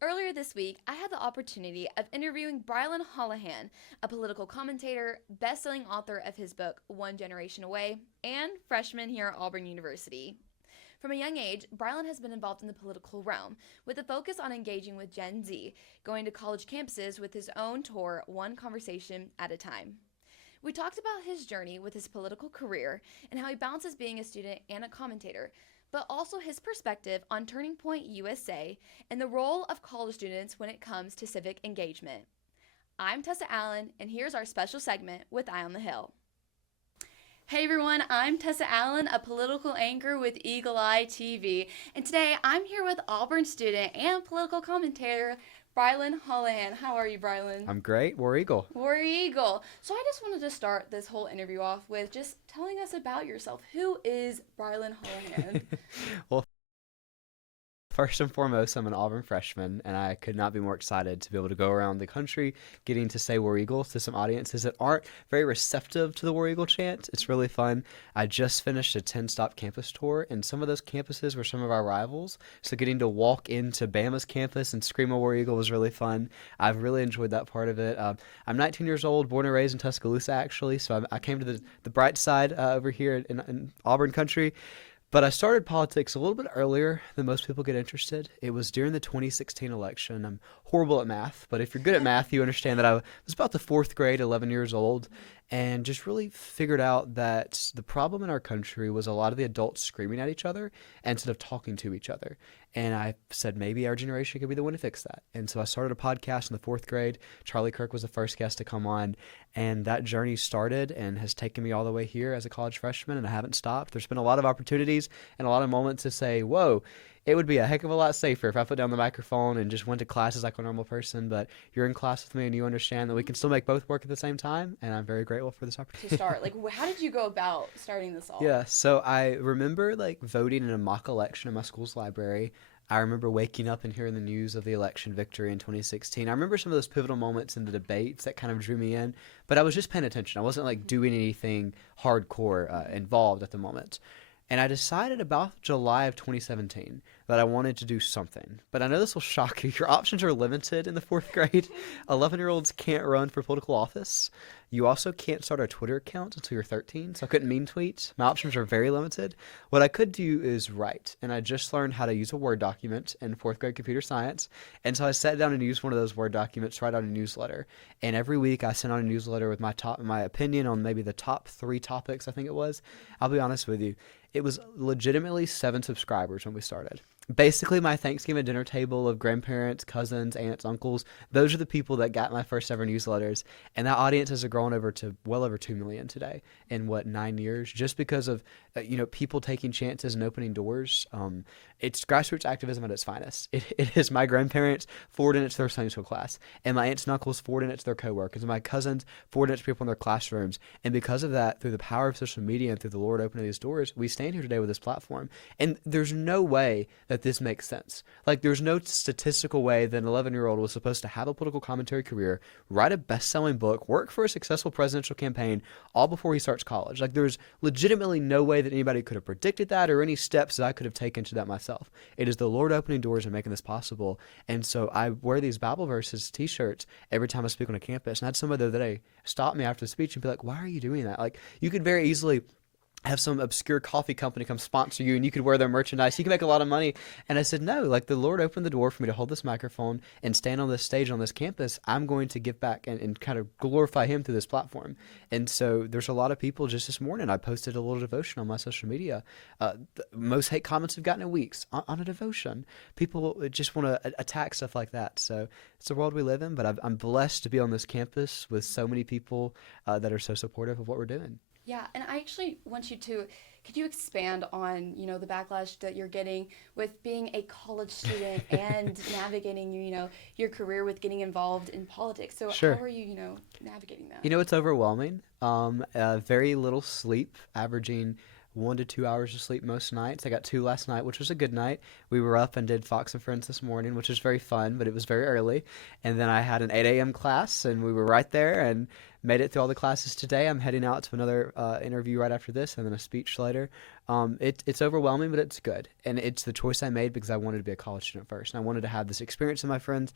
Earlier this week, I had the opportunity of interviewing Brilyn Hollyhand, a political commentator, best-selling author of his book One Generation Away, and freshman here at Auburn University. From a young age, Brilyn has been involved in the political realm, with a focus on engaging with Gen Z, going to college campuses with his own tour, one conversation at a time. We talked about his journey with his political career and how he balances being a student and a commentator, but also his perspective on Turning Point USA and the role of college students when it comes to civic engagement. I'm Tessa Allen, and here's our special segment with Eye on the Hill. Hey everyone, I'm Tessa Allen, a political anchor with EETV, and today I'm here with Auburn student and political commentator Brilyn Hollyhand. How are you, Brilyn? I'm great. War Eagle. War Eagle. So I just wanted to start this whole interview off with just telling us about yourself. Who is Brilyn Hollyhand? Well, first and foremost, I'm an Auburn freshman, and I could not be more excited to be able to go around the country getting to say War Eagle to some audiences that aren't very receptive to the War Eagle chant. It's really fun. I just finished a 10-stop campus tour, and some of those campuses were some of our rivals, so getting to walk into Bama's campus and scream a War Eagle was really fun. I've really enjoyed that part of it. I'm 19 years old, born and raised in Tuscaloosa, actually, so I came to the bright side over here in Auburn country. But I started politics a little bit earlier than most people get interested. It was during the 2016 election. I'm horrible at math, but if you're good at math, you understand that I was about the fourth grade, 11 years old, and just really figured out that the problem in our country was a lot of the adults screaming at each other instead of talking to each other. And I said, maybe our generation could be the one to fix that. And so I started a podcast in the fourth grade. Charlie Kirk was the first guest to come on. And that journey started and has taken me all the way here as a college freshman, and I haven't stopped. There's been a lot of opportunities and a lot of moments to say, whoa, it would be a heck of a lot safer if I put down the microphone and just went to classes like a normal person. But you're in class with me and you understand that we can still make both work at the same time. And I'm very grateful for this opportunity. To start, how did you go about starting this all? Yeah, so I remember voting in a mock election in my school's library. I remember waking up and hearing the news of the election victory in 2016. I remember some of those pivotal moments in the debates that kind of drew me in, but I was just paying attention. I wasn't doing anything hardcore involved at the moment. And I decided about July of 2017 that I wanted to do something. But I know this will shock you. Your options are limited in the fourth grade. 11-year-olds can't run for political office. You also can't start a Twitter account until you're 13, so I couldn't meme tweet. My options are very limited. What I could do is write, and I just learned how to use a Word document in fourth grade computer science. And so I sat down and used one of those Word documents to write out a newsletter. And every week I sent out a newsletter with my opinion on maybe the top 3 topics, I think it was. I'll be honest with you. It was legitimately 7 subscribers when we started. Basically, my Thanksgiving dinner table of grandparents, cousins, aunts, uncles, those are the people that got my first ever newsletters. And that audience has grown over to well over 2 million today in 9 years, just because of, people taking chances and opening doors. It's grassroots activism at its finest. It is my grandparents forwarding it to their Sunday school class, and my aunts and uncles forwarding it to their coworkers, and my cousins forwarding it to people in their classrooms. And because of that, through the power of social media and through the Lord opening these doors, we stand here today with this platform. And there's no way that this makes sense. There's no statistical way that an 11-year-old was supposed to have a political commentary career, write a best-selling book, work for a successful presidential campaign, all before he starts college. There's legitimately no way that anybody could have predicted that or any steps that I could have taken to that myself. It is the Lord opening doors and making this possible. And so I wear these Bible verses t-shirts every time I speak on a campus. And I had somebody the other day stop me after the speech and be like, why are you doing that? You could very easily have some obscure coffee company come sponsor you and you could wear their merchandise. You can make a lot of money. And I said, no, the Lord opened the door for me to hold this microphone and stand on this stage on this campus. I'm going to give back and kind of glorify him through this platform. And so there's a lot of people. Just this morning, I posted a little devotion on my social media. The most hate comments I've gotten in weeks on a devotion. People just want to attack stuff like that. So it's the world we live in, but I'm blessed to be on this campus with so many people that are so supportive of what we're doing. Yeah, and I actually want you to, could you expand on, the backlash that you're getting with being a college student and navigating, your career with getting involved in politics? So Sure. How are you, navigating that? It's overwhelming. Very little sleep, averaging 1 to 2 hours of sleep most nights. I got 2 last night, which was a good night. We were up and did Fox and Friends this morning, which was very fun, but it was very early. And then I had an 8 a.m. class, and we were right there and made it through all the classes today. I'm heading out to another interview right after this and then a speech later. It's overwhelming, but it's good. And it's the choice I made because I wanted to be a college student first. And I wanted to have this experience with my friends.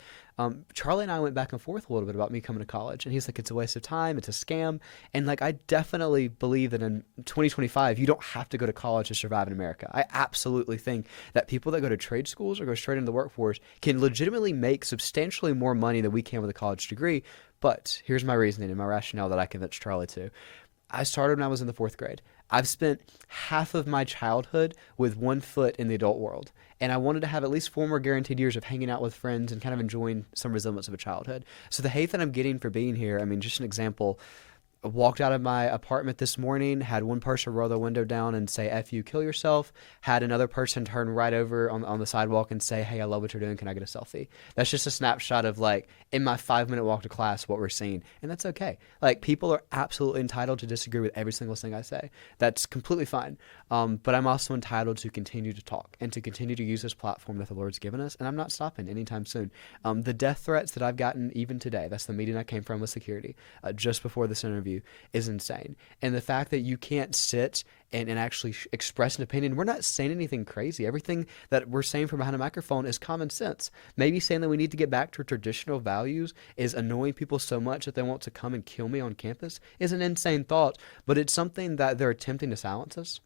Charlie and I went back and forth a little bit about me coming to college. And he's like, it's a waste of time. It's a scam. And like, I definitely believe that in 2025, you don't have to go to college to survive in America. I absolutely think that people that go to trade schools or go straight into the workforce can legitimately make substantially more money than we can with a college degree. But here's my reasoning and my rationale that I convinced Charlie to. I started when I was in the 4th grade. I've spent half of my childhood with one foot in the adult world. And I wanted to have at least 4 more guaranteed years of hanging out with friends and kind of enjoying some resemblance of a childhood. So the hate that I'm getting for being here, I mean, just an example, I walked out of my apartment this morning, had one person roll their window down and say, F you, kill yourself. Had another person turn right over on the sidewalk and say, hey, I love what you're doing. Can I get a selfie? That's just a snapshot of, like, in my 5-minute walk to class, what we're seeing. And that's okay. Like, people are absolutely entitled to disagree with every single thing I say. That's completely fine. But I'm also entitled to continue to talk and to continue to use this platform that the Lord's given us. And I'm not stopping anytime soon. The death threats that I've gotten even today, that's the meeting I came from with security, just before this interview, is insane. And the fact that you can't sit and actually express an opinion, we're not saying anything crazy. Everything that we're saying from behind a microphone is common sense. Maybe saying that we need to get back to traditional values is annoying people so much that they want to come and kill me on campus is an insane thought, but it's something that they're attempting to silence us.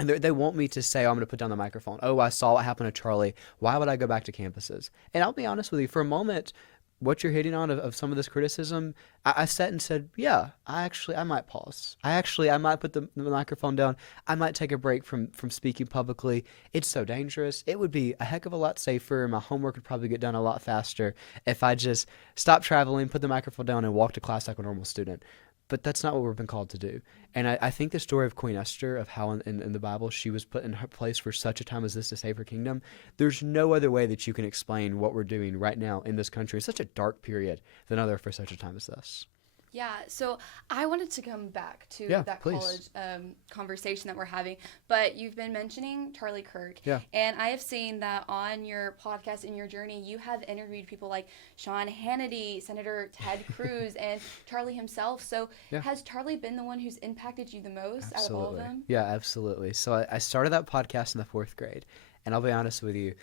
And they want me to say, oh, I'm going to put down the microphone. Oh, I saw what happened to Charlie. Why would I go back to campuses? And I'll be honest with you, for a moment, what you're hitting on of some of this criticism, I sat and said, yeah, I might pause. I might put the microphone down. I might take a break from speaking publicly. It's so dangerous. It would be a heck of a lot safer. My homework would probably get done a lot faster if I just stopped traveling, put the microphone down, and walked to class like a normal student. But that's not what we've been called to do. And I think the story of Queen Esther, of how in the Bible she was put in her place for such a time as this to save her kingdom, there's no other way that you can explain what we're doing right now in this country. It's such a dark period than other for such a time as this. Yeah, so I wanted to come back to that please. college conversation that we're having, but you've been mentioning Charlie Kirk, and I have seen that on your podcast, in your journey, you have interviewed people like Sean Hannity, Senator Ted Cruz, and Charlie himself. So has Charlie been the one who's impacted you the most out of all of them? Yeah, absolutely. So I started that podcast in the 4th grade, and I'll be honest with you,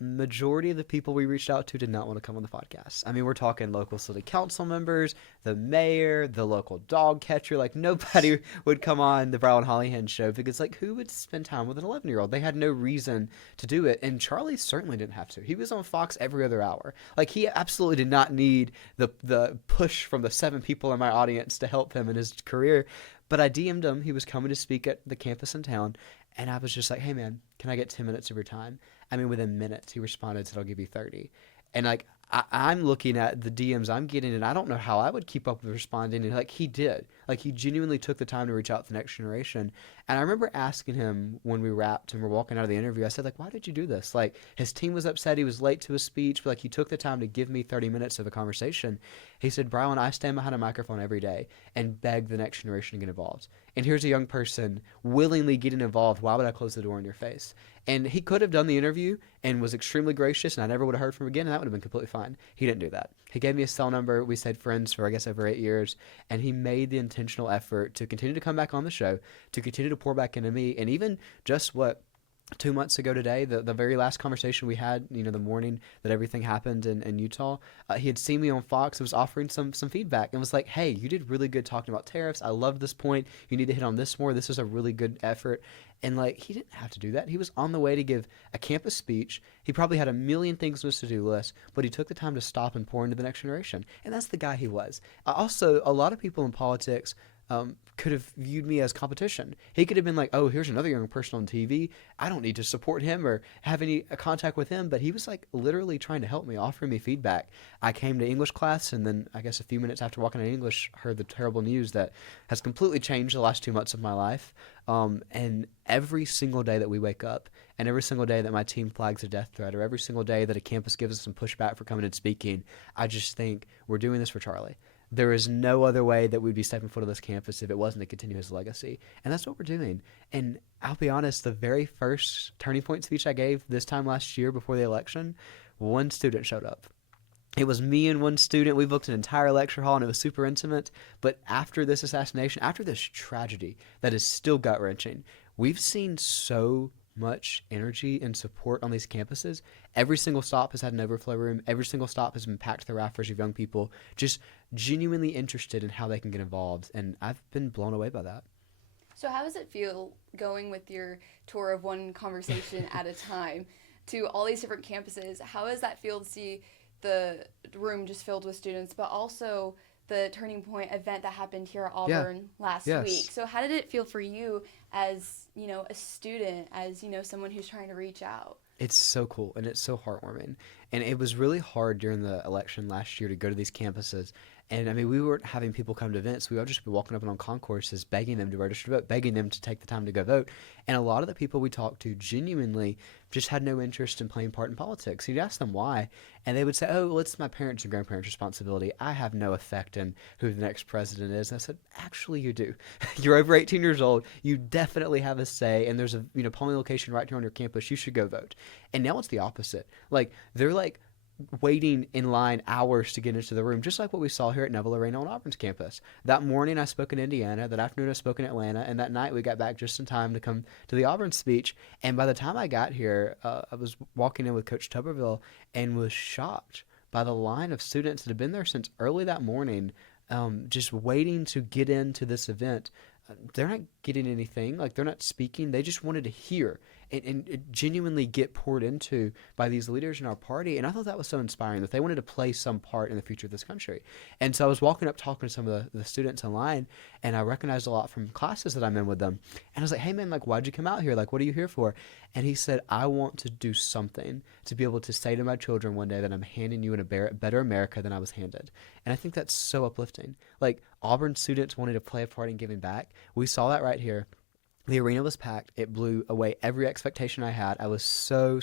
majority of the people we reached out to did not want to come on the podcast. I mean, we're talking local city council members, the mayor, the local dog catcher. Like, nobody would come on the Brilyn Hollyhand show because, like, who would spend time with an 11-year-old? They had no reason to do it. And Charlie certainly didn't have to. He was on Fox every other hour. Like, he absolutely did not need the push from the 7 people in my audience to help him in his career. But I DM'd him. He was coming to speak at the campus in town. And I was just like, hey, man, can I get 10 minutes of your time? I mean, within minutes, he responded, said, I'll give you 30. And, like, I'm looking at the DMs I'm getting, and I don't know how I would keep up with responding. And, like, he did. Like, he genuinely took the time to reach out to the next generation. And I remember asking him when we wrapped and we're walking out of the interview, I said, like, why did you do this? Like, his team was upset. He was late to his speech, but, like, he took the time to give me 30 minutes of a conversation. He said, Brilyn, I stand behind a microphone every day and beg the next generation to get involved. And here's a young person willingly getting involved. Why would I close the door in your face? And he could have done the interview and was extremely gracious, and I never would have heard from him again, and that would have been completely fine. He didn't do that. He gave me a cell number. We stayed friends for, I guess, over 8 years, and he made the intentional effort to continue to come back on the show, to continue to pour back into me, and even just 2 months ago today, the very last conversation we had, you know, the morning that everything happened in Utah, he had seen me on Fox and was offering some feedback and was like, hey, you did really good talking about tariffs. I loved this point. You need to hit on this more. This is a really good effort. And, like, he didn't have to do that. He was on the way to give a campus speech. He probably had a million things on his to-do list, but he took the time to stop and pour into the next generation. And that's the guy he was. Also, a lot of people in politics could have viewed me as competition. He could have been like, oh, here's another young person on TV. I don't need to support him or have any contact with him. But he was, like, literally trying to help me, offering me feedback. I came to English class, and then I guess a few minutes after walking in English, heard the terrible news that has completely changed the last 2 months of my life. And every single day that we wake up, and every single day that my team flags a death threat, or every single day that a campus gives us some pushback for coming and speaking, I just think we're doing this for Charlie. There is no other way that we'd be stepping foot on this campus if it wasn't to continue his legacy. And that's what we're doing. And I'll be honest, the very first turning point speech I gave this time last year before the election, one student showed up. It was me and one student. We booked an entire lecture hall, and it was super intimate. But after this assassination, after this tragedy that is still gut-wrenching, we've seen so much energy and support on these campuses. Every single stop has had an overflow room. Every single stop has been packed to the rafters of young people just genuinely interested in how they can get involved. And I've been blown away by that. So how does it feel going with your tour of one conversation at a time to all these different campuses? How does that feel to see the room just filled with students, but also the Turning Point event that happened here at Auburn last week? So how did it feel for you as, a student, as, someone who's trying to reach out? It's so cool and it's so heartwarming. And it was really hard during the election last year to go to these campuses. And I mean, we weren't having people come to events. We would just be walking up and on concourses, begging them to register to vote, begging them to take the time to go vote. And a lot of the people we talked to genuinely just had no interest in playing part in politics. You'd ask them why, and they would say, oh, well, it's my parents' and grandparents' responsibility. I have no effect in who the next president is. And I said, actually, you do. You're over 18 years old. You definitely have a say, and there's a polling location right here on your campus. You should go vote. And now it's the opposite. Like, they're like waiting in line hours to get into the room, just like what we saw here at Neville Arena on Auburn's campus. That morning I spoke in Indiana, that afternoon I spoke in Atlanta, and that night we got back just in time to come to the Auburn speech. And by the time I got here, I was walking in with Coach Tuberville and was shocked by the line of students that had been there since early that morning, just waiting to get into this event. They're not getting anything, like they're not speaking. They just wanted to hear and genuinely get poured into by these leaders in our party. And I thought that was so inspiring, that they wanted to play some part in the future of this country. And so I was walking up talking to some of the students in line, and I recognized a lot from classes that I'm in with them. And I was like, hey man, like, why'd you come out here? Like, what are you here for? And he said, I want to do something to be able to say to my children one day that I'm handing you a better America than I was handed. And I think that's so uplifting. Like, Auburn students wanted to play a part in giving back. We saw that right here. The arena was packed. It blew away every expectation I had. I was so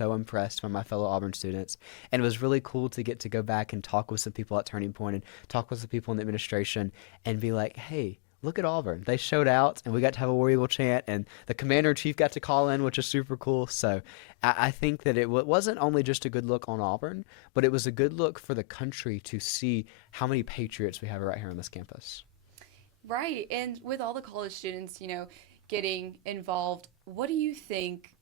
impressed by my fellow Auburn students. And it was really cool to get to go back and talk with some people at Turning Point and talk with some people in the administration and be like, hey, look at Auburn. They showed out, and we got to have a War Eagle chant, and the commander-in-chief got to call in, which is super cool. So I think that it wasn't only just a good look on Auburn, but it was a good look for the country to see how many patriots we have right here on this campus. Right. And with all the college students, getting involved, how do you think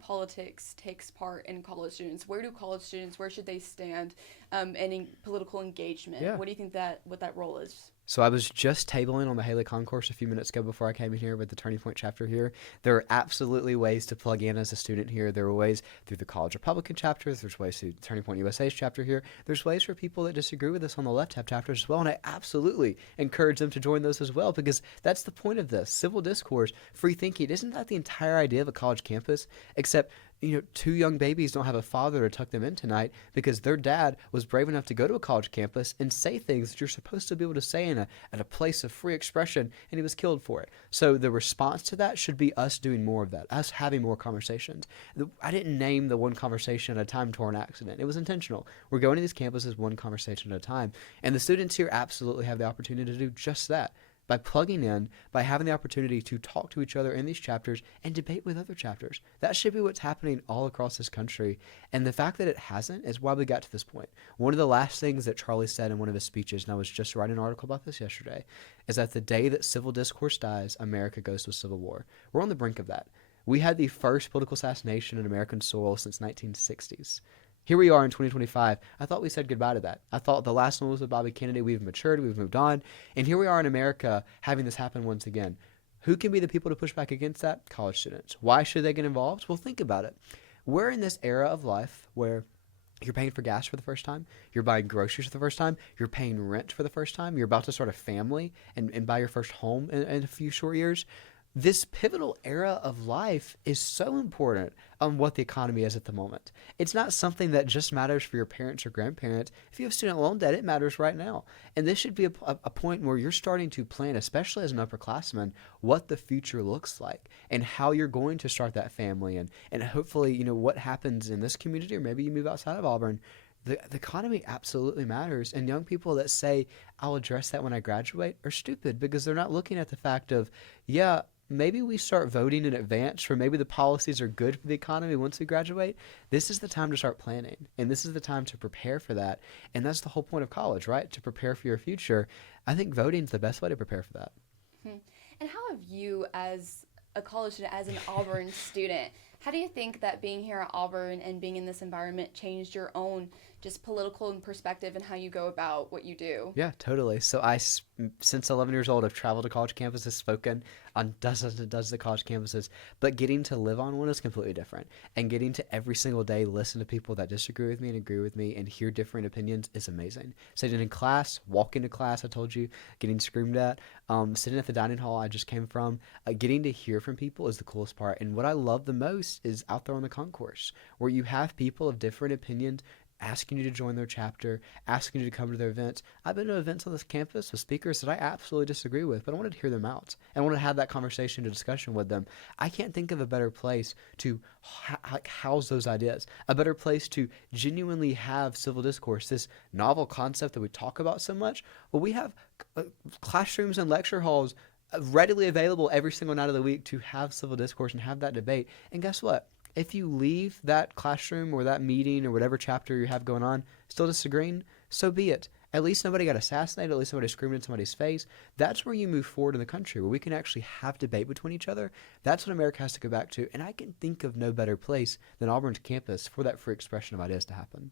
politics takes part in college students? Where should they stand in political engagement? Yeah. What do you think what that role is? So I was just tabling on the Haley Concourse a few minutes ago before I came in here with the Turning Point chapter here. There are absolutely ways to plug in as a student here. There are ways through the College Republican chapters. There's ways through Turning Point USA's chapter here. There's ways for people that disagree with us on the left have chapters as well, and I absolutely encourage them to join those as well, because that's the point of this. Civil discourse, free thinking, isn't that the entire idea of a college campus? Except, two young babies don't have a father to tuck them in tonight because their dad was brave enough to go to a college campus and say things that you're supposed to be able to say at a place of free expression, and he was killed for it. So the response to that should be us doing more of that, us having more conversations. I didn't name the one conversation at a time torn accident. It was intentional. We're going to these campuses one conversation at a time, and the students here absolutely have the opportunity to do just that. By plugging in, by having the opportunity to talk to each other in these chapters and debate with other chapters. That should be what's happening all across this country. And the fact that it hasn't is why we got to this point. One of the last things that Charlie said in one of his speeches, and I was just writing an article about this yesterday, is that the day that civil discourse dies, America goes to a civil war. We're on the brink of that. We had the first political assassination in American soil since 1960s. Here we are in 2025. I thought we said goodbye to that. I thought the last one was with Bobby Kennedy. We've matured. We've moved on. And here we are in America having this happen once again. Who can be the people to push back against that? College students. Why should they get involved? Well, think about it. We're in this era of life where you're paying for gas for the first time. You're buying groceries for the first time. You're paying rent for the first time. You're about to start a family and buy your first home in a few short years. This pivotal era of life is so important on what the economy is at the moment. It's not something that just matters for your parents or grandparents. If you have student loan debt, it matters right now. And this should be a point where you're starting to plan, especially as an upperclassman, what the future looks like and how you're going to start that family and hopefully, what happens in this community, or maybe you move outside of Auburn. The economy absolutely matters, and young people that say, I'll address that when I graduate, are stupid because they're not looking at the fact of, maybe we start voting in advance for maybe the policies are good for the economy once we graduate. This is the time to start planning, and this is the time to prepare for that. And that's the whole point of college, right? To prepare for your future. I think voting is the best way to prepare for that. And how have you, as a college student, as an Auburn student, how do you think that being here at Auburn and being in this environment changed your own just political and perspective and how you go about what you do? Yeah, totally. So since 11 years old, I've traveled to college campuses, spoken on dozens and dozens of college campuses, but getting to live on one is completely different. And getting to every single day listen to people that disagree with me and agree with me and hear different opinions is amazing. Sitting in class, walking to class, I told you, getting screamed at, sitting at the dining hall I just came from, getting to hear from people is the coolest part. And what I love the most is out there on the concourse, where you have people of different opinions asking you to join their chapter, asking you to come to their events. I've been to events on this campus with speakers that I absolutely disagree with, but I wanted to hear them out. And I wanted to have that conversation, a discussion with them. I can't think of a better place to house those ideas, a better place to genuinely have civil discourse, this novel concept that we talk about so much. Well, we have classrooms and lecture halls readily available every single night of the week to have civil discourse and have that debate. And guess what? If you leave that classroom or that meeting or whatever chapter you have going on still disagreeing, so be it. At least nobody got assassinated. At least nobody screamed in somebody's face. That's where you move forward in the country, where we can actually have debate between each other. That's what America has to go back to. And I can think of no better place than Auburn's campus for that free expression of ideas to happen.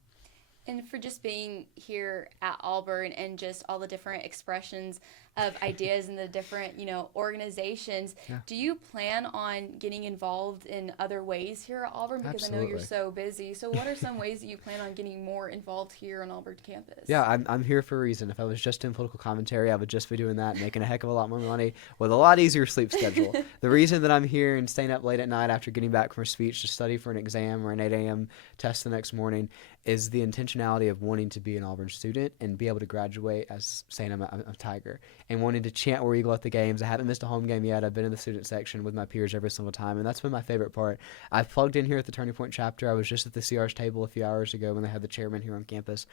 And for just being here at Auburn and just all the different expressions of ideas and the different, organizations, do you plan on getting involved in other ways here at Auburn? Because Absolutely. I know you're so busy. So what are some ways that you plan on getting more involved here on Auburn campus? Yeah, I'm here for a reason. If I was just doing political commentary, I would just be doing that, making a heck of a lot more money with a lot easier sleep schedule. The reason that I'm here and staying up late at night after getting back from a speech to study for an exam or an 8 a.m. test the next morning is the intentionality of wanting to be an Auburn student and be able to graduate as saying I'm a Tiger and wanting to chant War Eagle at the games. I haven't missed a home game yet. I've been in the student section with my peers every single time, and that's been my favorite part. I've plugged in here at the Turning Point chapter. I was just at the CR's table a few hours ago when they had the chairman here on campus.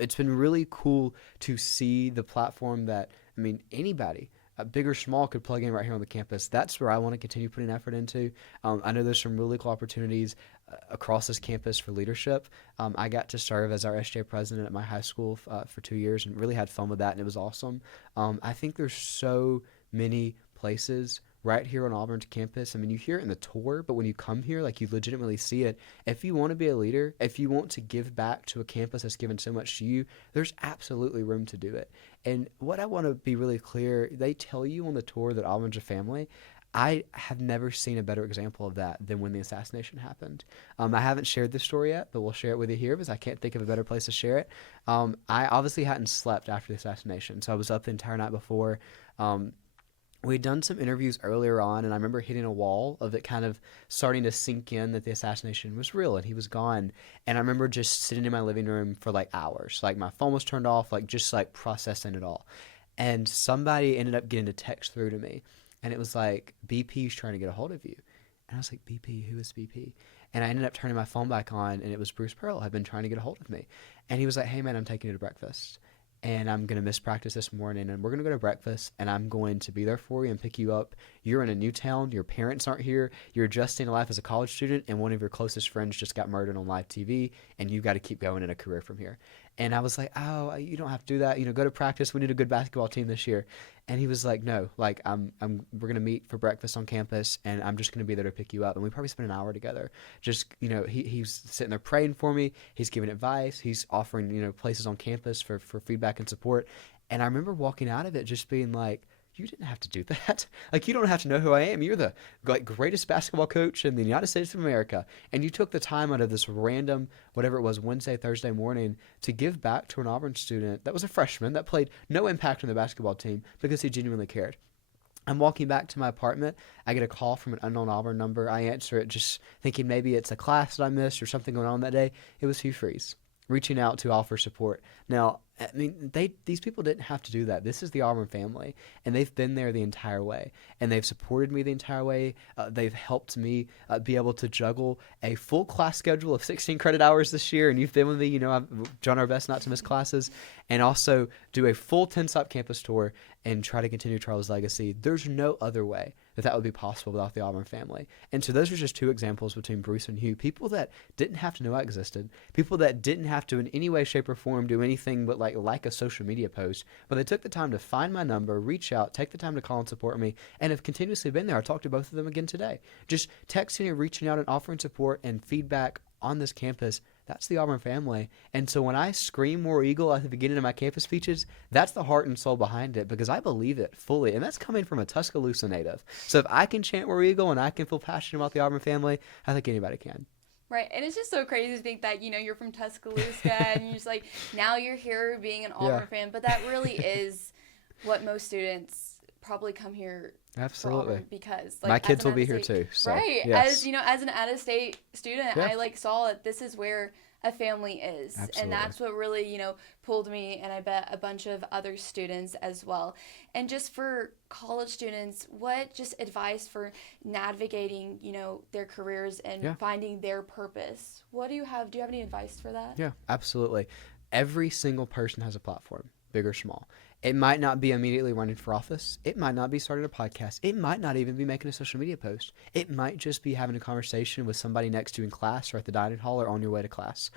It's been really cool to see the platform that, anybody, big or small, could plug in right here on the campus. That's where I want to continue putting effort into. I know there's some really cool opportunities across this campus for leadership. I got to serve as our SJ president at my high school for 2 years and really had fun with that, and it was awesome. I think there's so many places right here on Auburn's campus. You hear it in the tour, but when you come here, you legitimately see it. If you want to be a leader, if you want to give back to a campus that's given so much to you, there's absolutely room to do it. And what I want to be really clear, they tell you on the tour that Auburn's a family. I have never seen a better example of that than when the assassination happened. I haven't shared this story yet, but we'll share it with you here because I can't think of a better place to share it. I obviously hadn't slept after the assassination, so I was up the entire night before. We'd done some interviews earlier on, and I remember hitting a wall of it kind of starting to sink in that the assassination was real and he was gone. And I remember just sitting in my living room for hours. My phone was turned off, just processing it all. And somebody ended up getting a text through to me, and it was BP's trying to get a hold of you. And I was like, BP? Who is BP? And I ended up turning my phone back on, and it was Bruce Pearl had been trying to get a hold of me. And he was like, hey, man, I'm taking you to breakfast. And I'm going to miss practice this morning, and we're going to go to breakfast, and I'm going to be there for you and pick you up. You're in a new town. Your parents aren't here. You're adjusting to life as a college student, and one of your closest friends just got murdered on live TV, and you've got to keep going in a career from here. And I was like, oh, you don't have to do that. Go to practice. We need a good basketball team this year. And he was like, no, we're going to meet for breakfast on campus, and I'm just going to be there to pick you up. And we probably spent an hour together. Just, he's sitting there praying for me. He's giving advice. He's offering, places on campus for feedback and support. And I remember walking out of it just being like, you didn't have to do that. You don't have to know who I am. You're the greatest basketball coach in the United States of America. And you took the time out of this random, whatever it was, Wednesday, Thursday morning to give back to an Auburn student that was a freshman that played no impact on the basketball team because he genuinely cared. I'm walking back to my apartment. I get a call from an unknown Auburn number. I answer it just thinking maybe it's a class that I missed or something going on that day. It was Hugh Freeze reaching out to offer support. Now, these people didn't have to do that. This is the Auburn family, and they've been there the entire way, and they've supported me the entire way. They've helped me be able to juggle a full class schedule of 16 credit hours this year, and you've been with me. I've done our best not to miss classes, and also do a full 10-stop campus tour and try to continue Charles' legacy. There's no other way that would be possible without the Auburn family. And so those are just two examples between Bruce and Hugh, people that didn't have to know I existed, people that didn't have to in any way, shape, or form do anything but like a social media post, but they took the time to find my number, reach out, take the time to call and support me, and have continuously been there. I talked to both of them again today. Just texting and reaching out and offering support and feedback on this campus. That's the Auburn family. And so when I scream War Eagle at the beginning of my campus speeches, that's the heart and soul behind it, because I believe it fully. And that's coming from a Tuscaloosa native. So if I can chant War Eagle and I can feel passionate about the Auburn family, I think anybody can. Right, and it's just so crazy to think that, you're from Tuscaloosa and you're just like, now you're here being an Auburn fan, but that really is what most students probably come here Absolutely. Because my kids will be here too. So, right. Yes. As an out-of-state student, I saw that this is where a family is. Absolutely. And that's what really, pulled me, and I bet a bunch of other students as well. And just for college students, what just advice for navigating, their careers and finding their purpose? What do you have? Do you have any advice for that? Yeah, absolutely. Every single person has a platform, big or small. It might not be immediately running for office. It might not be starting a podcast. It might not even be making a social media post. It might just be having a conversation with somebody next to you in class or at the dining hall or on your way to class.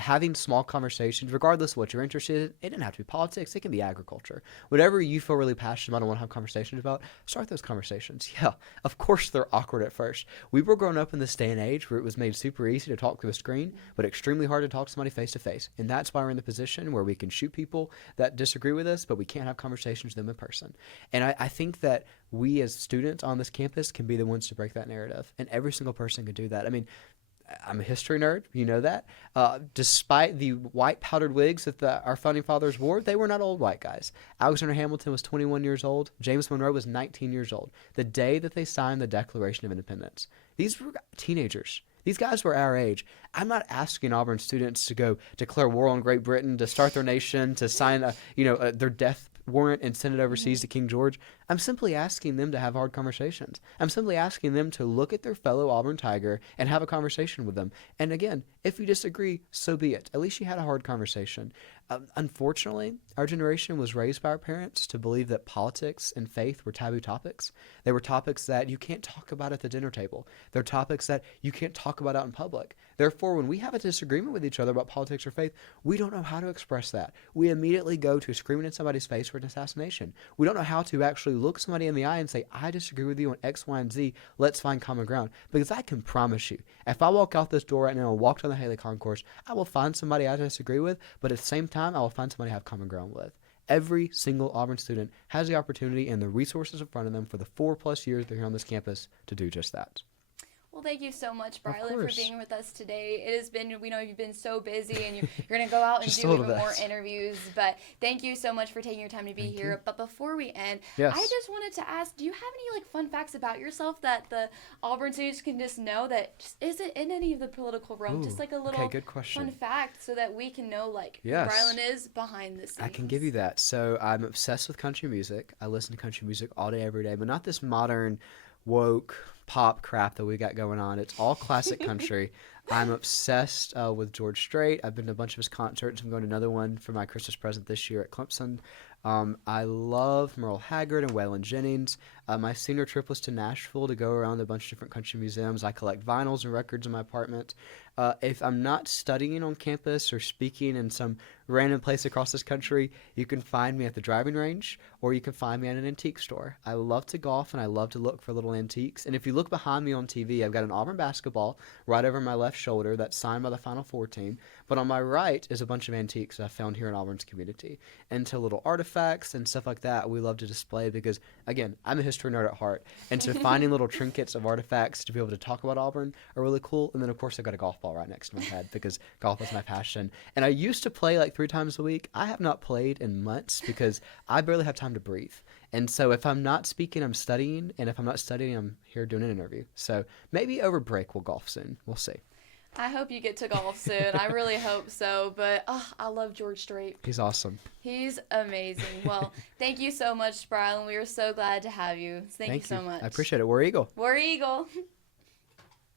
Having small conversations, regardless of what you're interested in, it doesn't have to be politics. It can be agriculture. Whatever you feel really passionate about and want to have conversations about, start those conversations. Yeah, of course they're awkward at first. We were growing up in this day and age where it was made super easy to talk through a screen, but extremely hard to talk to somebody face to face. And that's why we're in the position where we can shoot people that disagree with us, but we can't have conversations with them in person. And I think that we as students on this campus can be the ones to break that narrative. And every single person can do that. I mean, I'm a history nerd, you know that. Despite the white powdered wigs that our founding fathers wore, they were not old white guys. Alexander Hamilton was 21 years old. James Monroe was 19 years old. The day that they signed the Declaration of Independence. These were teenagers. These guys were our age. I'm not asking Auburn students to go declare war on Great Britain, to start their nation, to sign their death warrant and send it overseas to King George. I'm simply asking them to have hard conversations. I'm simply asking them to look at their fellow Auburn Tiger and have a conversation with them. And again, if you disagree, so be it. At least you had a hard conversation. Unfortunately, our generation was raised by our parents to believe that politics and faith were taboo topics. They were topics that you can't talk about at the dinner table. They're topics that you can't talk about out in public. Therefore, when we have a disagreement with each other about politics or faith, we don't know how to express that. We immediately go to screaming in somebody's face for an assassination. We don't know how to actually look somebody in the eye and say, I disagree with you on X, Y, and Z. Let's find common ground. Because I can promise you, if I walk out this door right now and walk down the Haley Concourse, I will find somebody I disagree with, but at the same time, I will find somebody I have common ground with. Every single Auburn student has the opportunity and the resources in front of them for the 4+ years they're here on this campus to do just that. Well, thank you so much, Brilyn, for being with us today. It has been, we know you've been so busy, and you're going to go out and do even more interviews. But thank you so much for taking your time to be here. But before we end, I just wanted to ask, do you have any fun facts about yourself that the Auburn students can just know that just isn't in any of the political realm? Just a little good question. fun fact so that we can know who Brilyn is behind the scenes. I can give you that. So I'm obsessed with country music. I listen to country music all day, every day, but not this modern woke pop crap that we got going on. It's all classic country. I'm obsessed with George Strait. I've been to a bunch of his concerts. I'm going to another one for my Christmas present this year at Clemson. I love Merle Haggard and Waylon Jennings. My senior trip was to Nashville to go around a bunch of different country museums. I collect vinyls and records in my apartment. If I'm not studying on campus or speaking in some random place across this country, you can find me at the driving range, or you can find me at an antique store. I love to golf, and I love to look for little antiques. And if you look behind me on TV, I've got an Auburn basketball right over my left shoulder that's signed by the Final Four team. But on my right is a bunch of antiques that I found here in Auburn's community. And to little artifacts and stuff like that we love to display because, again, I'm a history nerd at heart. And so finding little trinkets of artifacts to be able to talk about Auburn are really cool. And then, of course, I've got a golf ball right next to my head because golf is my passion. And I used to play 3 times a week. I have not played in months because I barely have time to breathe. And so if I'm not speaking, I'm studying. And if I'm not studying, I'm here doing an interview. So maybe over break we'll golf soon. We'll see. I hope you get to golf soon. I really hope so. But I love George Strait. He's awesome. He's amazing. Well, thank you so much, Brilyn. We were so glad to have you. Thank you so much. I appreciate it. War Eagle. War Eagle.